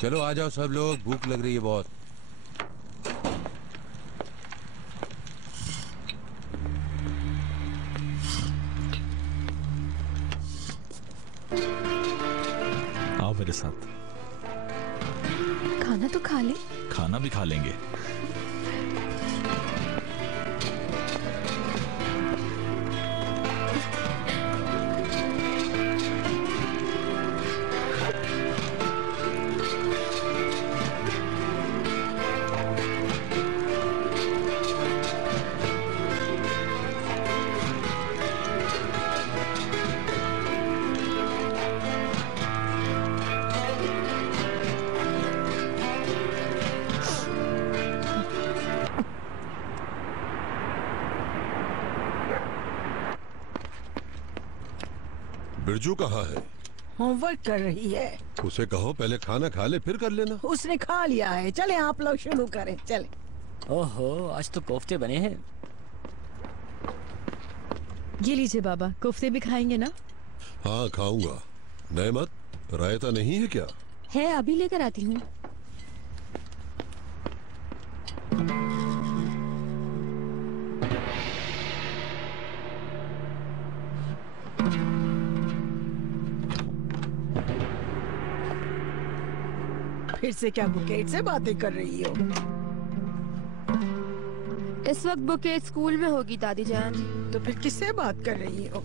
चलो आ जाओ सब लोग, भूख लग रही है बहुत। आओ मेरे साथ। खाना तो खा ले। खाना भी खा लेंगे। बिरजू कहाँ है? होमवर्क कर रही है। उसे कहो पहले खाना खा ले फिर कर लेना। उसने खा लिया है। चले आप लोग शुरू करें, चले। ओहो, आज तो कोफ्ते बने हैं। ये लीजिए बाबा, कोफ्ते भी खाएंगे ना? हाँ खाऊंगा। नेमत, रायता नहीं है क्या? है, अभी लेकर आती हूँ। फिर से क्या बुकेट से बातें कर रही हो? इस वक्त बुकेट स्कूल में होगी दादी जान। तो फिर किससे बात कर रही हो?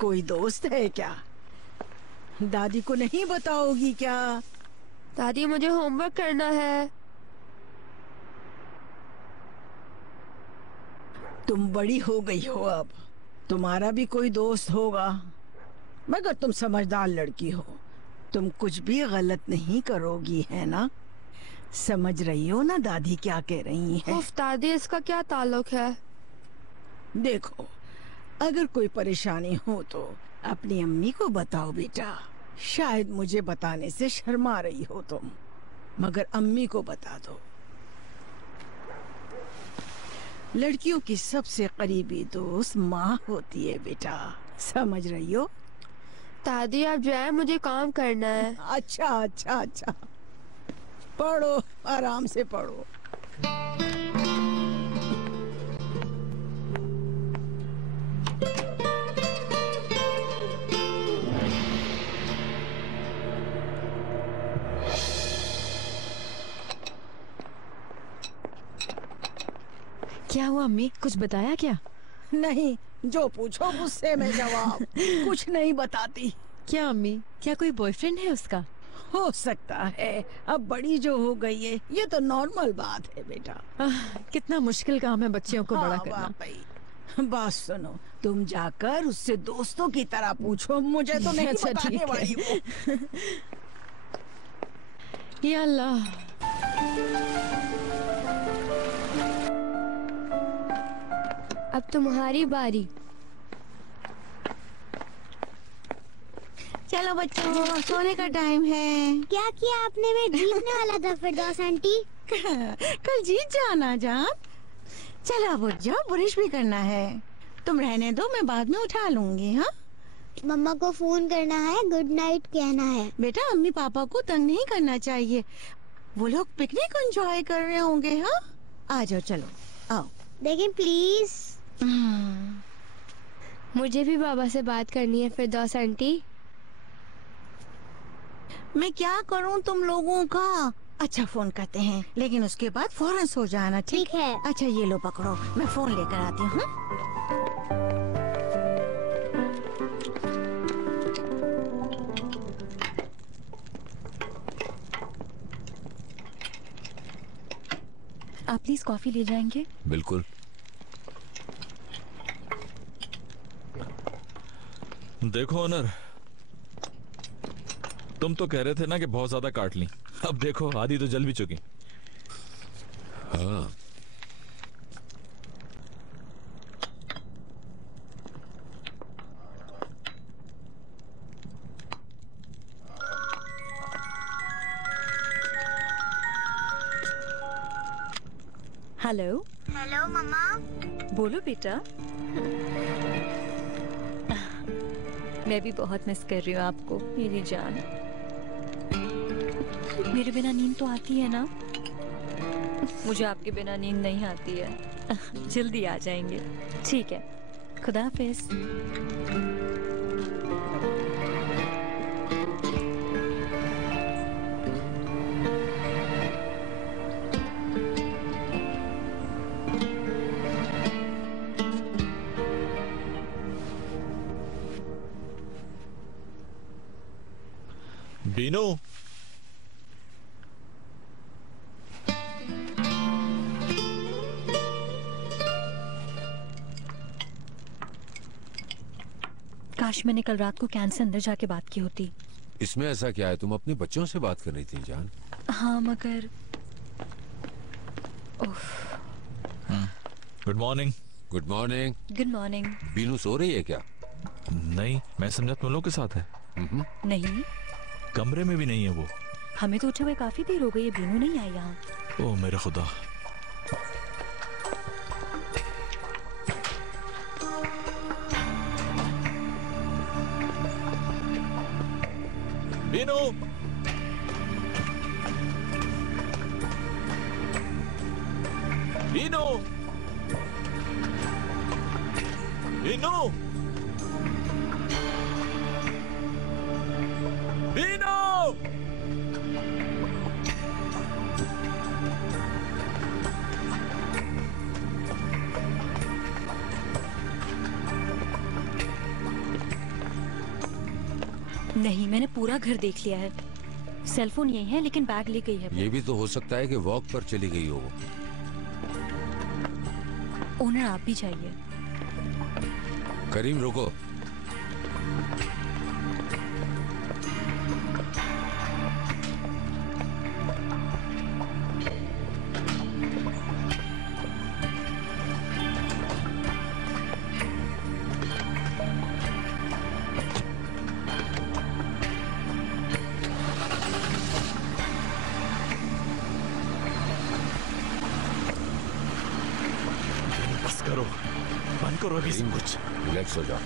कोई दोस्त है क्या? दादी को नहीं बताओगी क्या? दादी मुझे होमवर्क करना है। तुम बड़ी हो गई हो अब, तुम्हारा भी कोई दोस्त होगा। मगर तुम समझदार लड़की हो, तुम कुछ भी गलत नहीं करोगी, है ना? समझ रही हो ना दादी क्या कह रही है? उफ दादी, इसका क्या ताल्लुक है? देखो, अगर कोई परेशानी हो तो अपनी अम्मी को बताओ बेटा। शायद मुझे बताने से शर्मा रही हो तुम, मगर अम्मी को बता दो। लड़कियों की सबसे करीबी दोस्त माँ होती है बेटा, समझ रही हो? दादी आप जाए, मुझे काम करना है। अच्छा अच्छा अच्छा, पढ़ो, आराम से पढ़ो। क्या हुआ अम्मी, कुछ बताया क्या? नहीं, जो पूछो गुस्से में जवाब। कुछ नहीं बताती। क्या अम्मी, क्या कोई बॉयफ्रेंड है उसका? हो सकता है, अब बड़ी जो हो गई है, ये तो नॉर्मल बात है बेटा। कितना मुश्किल काम है बच्चियों को बड़ा करना। वाकई। बात सुनो, तुम जाकर उससे दोस्तों की तरह पूछो, मुझे तो नहीं अच्छा, बताने ठीक है। वाली वो। या अल्लाह। अब तुम्हारी बारी। चलो बच्चों, सोने का टाइम है। क्या किया आपने? मैं जीतने वाला था फिरदौस आंटी। कल जीत जाना जान। चलो अब उठ जाओ, ब्रश भी करना है। तुम रहने दो, मैं बाद में उठा लूंगी। हाँ मम्मा को फोन करना है, गुड नाइट कहना है। बेटा, अम्मी पापा को तंग नहीं करना चाहिए, वो लोग पिकनिक एंजॉय कर रहे होंगे। हाँ आ जाओ, चलो आओ। लेकिन प्लीज। मुझे भी बाबा से बात करनी है फिरदौस आंटी। मैं क्या करूं तुम लोगों का? अच्छा फोन करते हैं, लेकिन उसके बाद फौरन सो जाना, ठीक है? अच्छा ये लो पकड़ो, मैं फोन लेकर आती हूँ। आप प्लीज कॉफी ले जाएंगे? बिल्कुल। देखो ओनर, तुम तो कह रहे थे ना कि बहुत ज्यादा काट ली, अब देखो आधी तो जल भी चुकी। हाँ हेलो। हेलो मम्मा। बोलो बेटा। मैं भी बहुत मिस कर रही हूँ आपको मेरी जान। मेरे बिना नींद तो आती है ना? मुझे आपके बिना नींद नहीं आती है। जल्दी आ जाएंगे। ठीक है, खुदा हाफिज। बीनू, काश मैंने कल रात को कैन से अंदर जाके बात की होती। इसमें ऐसा क्या है? तुम अपने बच्चों से बात कर रही थी जान। हाँ मगर good morning. Good morning. Good morning. Binu सो रही है क्या? नहीं, मैं समझा तुम लोग के साथ है। नहीं, कमरे में भी नहीं है वो। हमें तो उठे हुए काफी देर हो गई है, बीनू नहीं आई यहाँ। ओ मेरे खुदा। बीनू, बीनू, बीनू, बीनू। नहीं, मैंने पूरा घर देख लिया है। सेलफोन यही है लेकिन बैग ले गई है। ये भी तो हो सकता है कि वॉक पर चली गई हो। ओनर आप भी चाहिए। करीम रुको। बस करो, बंद करो अभी सब कुछ। रिलैक्स हो जाओ।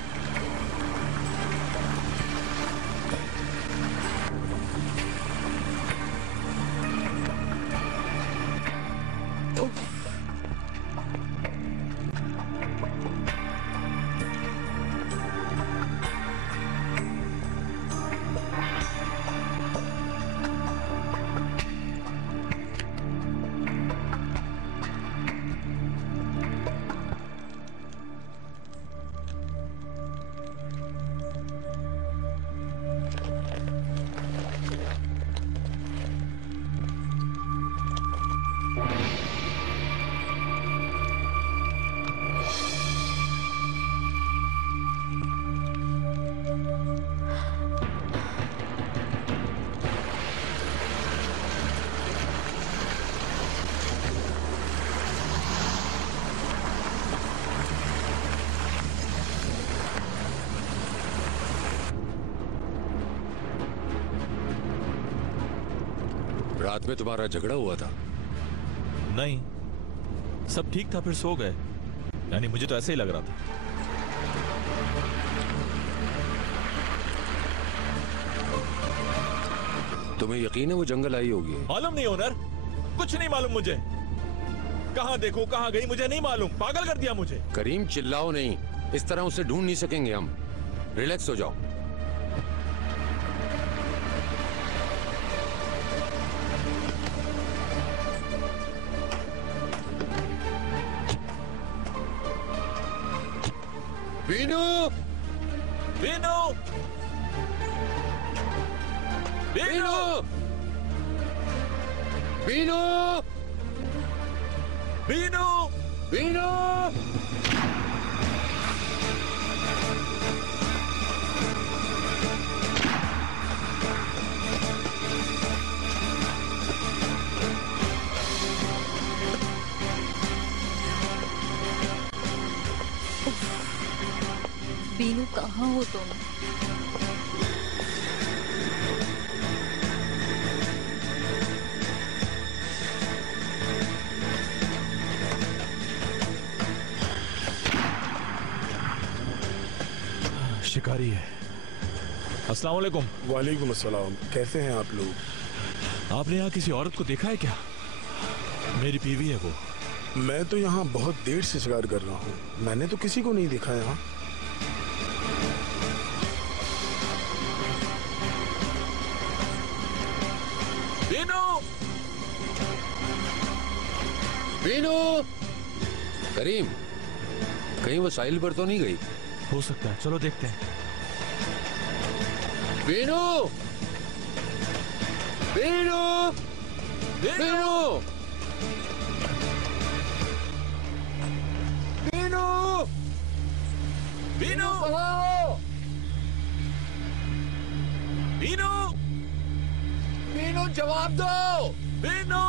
रात में तुम्हारा झगड़ा हुआ था? नहीं, सब ठीक था, फिर सो गए। यानी मुझे तो ऐसे ही लग रहा था। तुम्हें यकीन है वो जंगल आई होगी? मालूम नहीं ओनर, कुछ नहीं मालूम मुझे। कहाँ देखो कहाँ गई मुझे नहीं मालूम। पागल कर दिया मुझे। करीम चिल्लाओ नहीं, इस तरह उसे ढूंढ नहीं सकेंगे हम। रिलैक्स हो जाओ। बीनू, बीनू, बीनू, बीनू, बीनू, बीनू। बीनू कहाँ हो तुम? शिकारी है। अस्सलाम वालेकुम। वालेकुम अस्सलाम। कैसे हैं आप लोग? आपने यहाँ किसी औरत को देखा है क्या? मेरी बीवी है वो। मैं तो यहाँ बहुत देर से शिकार कर रहा हूँ, मैंने तो किसी को नहीं देखा यहाँ। वीनू! करीम, कहीं वो साहिल पर तो नहीं गई? हो सकता है, चलो देखते हैं। वीनू! वीनू! वीनू! वीनू! वीनू! वीनू! वीनू, जवाब दो! वीनू!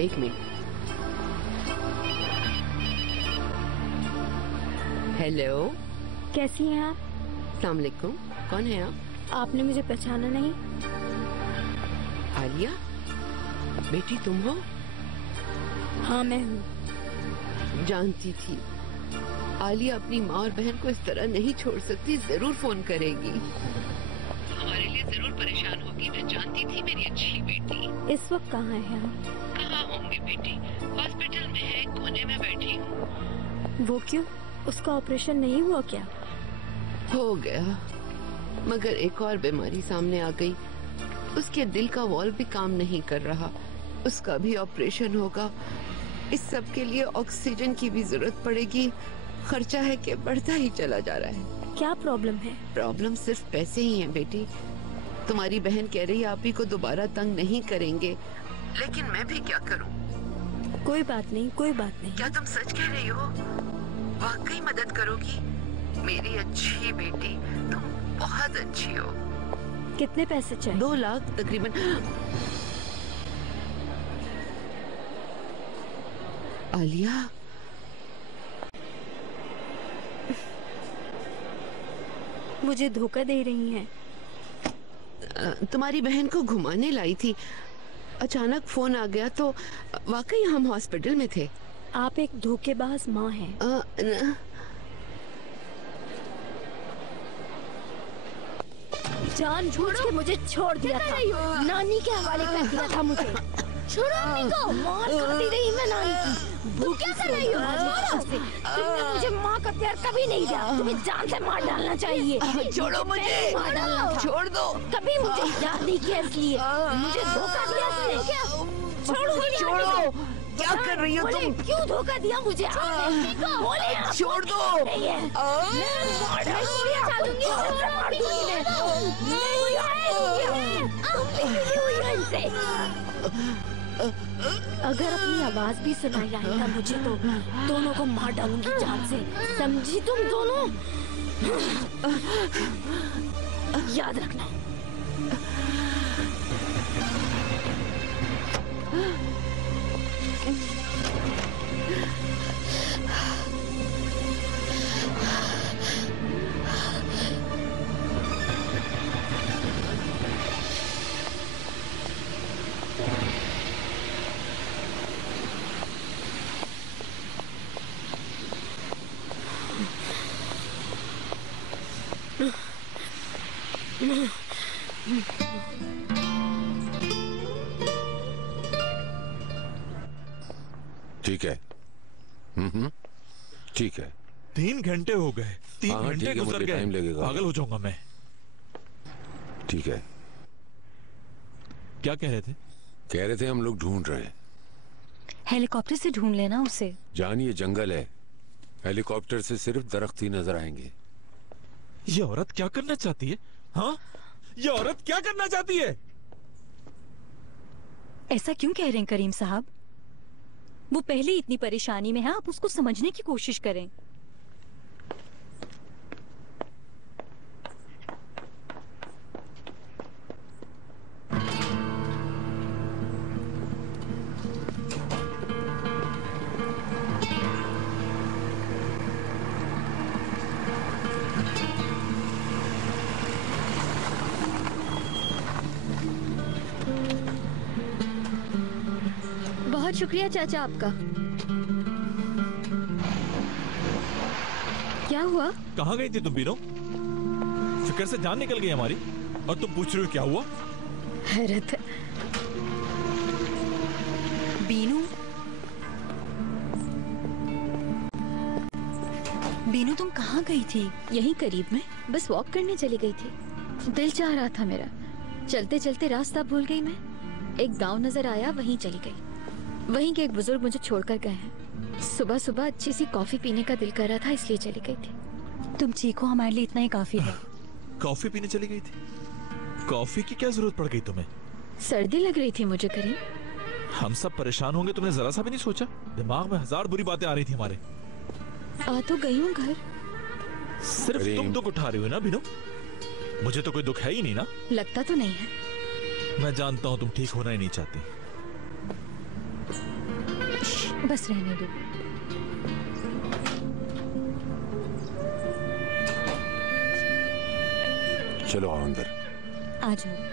एक मिनट। हेलो, कैसी हैं आप? अस्सलाम वालेकुम। कौन है आप? आपने मुझे पहचाना नहीं? आलिया, बेटी तुम हो? हाँ मैं हूँ। जानती थी आलिया अपनी माँ और बहन को इस तरह नहीं छोड़ सकती, जरूर फोन करेगी, हमारे लिए जरूर परेशान होगी। मैं जानती थी मेरी अच्छी बेटी। इस वक्त कहाँ है हम? कहाँ होंगे बेटी, हॉस्पिटल में है, कोने में बैठी हूँ। वो क्यों? उसका ऑपरेशन नहीं हुआ क्या? हो गया, मगर एक और बीमारी सामने आ गई। उसके दिल का वॉल्व भी काम नहीं कर रहा, उसका भी ऑपरेशन होगा। इस सब के लिए ऑक्सीजन की भी जरूरत पड़ेगी। खर्चा है कि बढ़ता ही चला जा रहा है। क्या प्रॉब्लम है? प्रॉब्लम सिर्फ पैसे ही हैं बेटी। तुम्हारी बहन कह रही है आप ही को दोबारा तंग नहीं करेंगे, लेकिन मैं भी क्या करूं? कोई बात नहीं, कोई बात नहीं। क्या तुम सच कह रही हो? वाकई मदद करोगी? मेरी अच्छी बेटी, तुम बहुत अच्छी हो। कितने पैसे चाहिए? 2 लाख तकरीबन। आलिया, मुझे धोखा दे रही हैं। तुम्हारी बहन को घुमाने लाई थी, अचानक फोन आ गया तो वाकई हम हॉस्पिटल में थे। आप एक धोखेबाज माँ हैं। जान झूठ के मुझे छोड़ दिया था, नानी के हवाले कर दिया था मुझे। छोड़ो अपनी को, मार खाती रही मैं नानी की। तू क्या कर रही हो? तुमने मुझे माँ का प्यार कभी नहीं दिया, तुम्हें जान से मार डालना चाहिए। छोड़ो मुझे, मार डालना था। छोड़ दो। कभी मुझे याद नहीं किया, इसलिए मुझे धोखा दिया इसने। क्या? छोड़ो, क्या कर रही हो तुम? क्यों धोखा दिया मुझे? छोड़ दो। अगर अपनी आवाज भी सुनाई आएगा मुझे तो दोनों को मार डालूंगी जान से, समझी तुम दोनों? याद रखना। ठीक है। ठीक है। 3 घंटे हो गए, 3 हाँ, घंटे ठीक है, गुजर मुझे गए। टाइम लगेगा। पागल हो जाऊंगा मैं। ठीक है। क्या कह रहे थे? कह रहे थे हम लोग ढूंढ रहे हैं। हेलीकॉप्टर से ढूंढ लेना उसे। जान, ये जंगल है, हेलीकॉप्टर से सिर्फ दरख्त ही नजर आएंगे। ये औरत क्या करना चाहती है? हाँ, ये औरत क्या करना चाहती है? ऐसा क्यों कह रहे हैं करीम साहब? वो पहले इतनी परेशानी में है, आप उसको समझने की कोशिश करें। बहुत शुक्रिया चाचा आपका। क्या हुआ? कहाँ गई थी तुम बीनो? फिक्र से जान निकल गई हमारी, और तुम पूछ रही हो क्या हुआ? हैरत है। बीनू, बीनू तुम कहाँ गई थी? यहीं करीब में, बस वॉक करने चली गई थी। दिल चाह रहा था मेरा, चलते चलते रास्ता भूल गई मैं। एक गांव नजर आया, वहीं चली गई। वहीं के एक बुजुर्ग मुझे छोड़कर गए हैं। सुबह सुबह अच्छी सी कॉफी पीने का दिल कर रहा था, इसलिए चली गई थी। तुम ठीक हो, हमारे लिए इतना ही काफी है। कॉफी पीने चली गई थी? कॉफी की क्या जरूरत पड़ गई तुम्हें? सर्दी लग रही थी मुझे करीम। हम सब परेशान होंगे तुमने जरा सा भी नहीं सोचा? दिमाग में हजार बुरी बातें आ रही थी हमारे। आ तो गई हूँ घर। सिर्फ तुम दुख उठा रही हो ना बीनो? मुझे तो कोई दुख है ही नहीं ना। लगता तो नहीं है। मैं जानता हूँ तुम ठीक होना ही नहीं चाहती। बस रहने दो। चलो आओ अंदर। आ जाओ।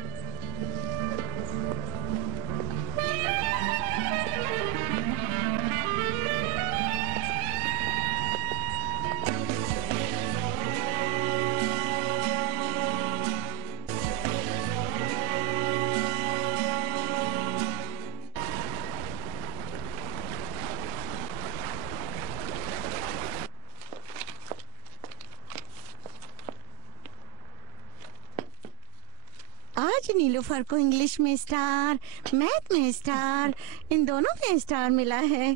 आज नीलूफर को इंग्लिश में स्टार, मैथ में स्टार, इन दोनों में स्टार मिला है,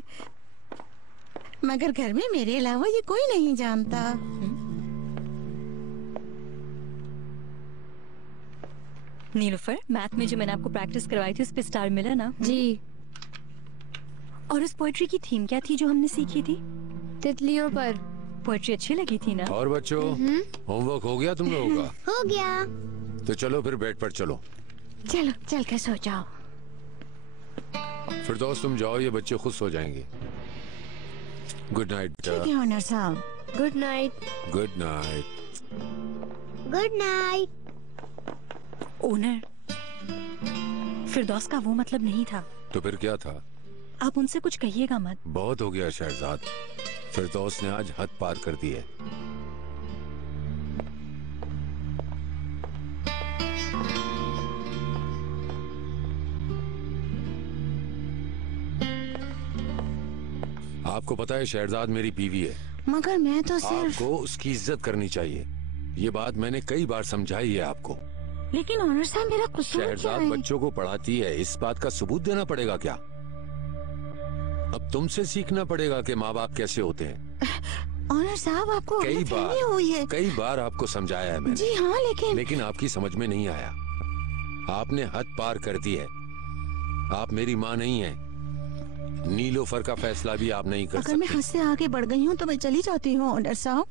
मगर घर में मेरे अलावा ये कोई नहीं जानता। नीलूफर, मैथ में जो मैंने आपको प्रैक्टिस करवाई थी उस पे स्टार मिला ना? जी। और उस पोएट्री की थीम क्या थी जो हमने सीखी थी? तितलियों पर। पोएट्री अच्छी लगी थी ना? और बच्चों, होमवर्क हो गया तुम लोगों का? हो गया। तो चलो फिर बेड पर चलो। चलो चल के सो जाओ। फिर दोस्त तुम जाओ, ये बच्चे खुश हो जाएंगे। गुड नाइट ठीक है बेटा। ओनर साहब। Good night. Good night. Good night. Owner, Firdaus का वो मतलब नहीं था। तो फिर क्या था? आप उनसे कुछ कहिएगा मत। बहुत हो गया शहजाद, फिरदौस ने आज हद पार कर दी है। आपको पता है शहजाद मेरी बीवी है, मगर मैं तो सिर्फ। आपको उसकी इज्जत करनी चाहिए। ये बात मैंने कई बार समझाई है आपको। लेकिन ओनर साहब मेरा कसूर क्या शहजाद है? बच्चों को पढ़ाती है, इस बात का सबूत देना पड़ेगा क्या? अब तुमसे सीखना पड़ेगा कि माँ बाप कैसे होते हैं। ओनर साहब आपको कई बार आपको समझाया है मैंने। जी हाँ, लेकिन आपकी समझ में नहीं आया। आपने हद पार कर दी है। आप मेरी माँ नहीं है। नीलोफर का फैसला भी आप नहीं कर अगर मैं सकती। हद से आगे बढ़ गई हूँ तो मैं चली जाती हूँ ओनर साहब।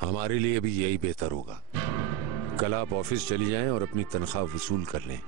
हमारे लिए भी यही बेहतर होगा। कल आप ऑफिस चली जाएं और अपनी तनख्वाह वसूल कर लें।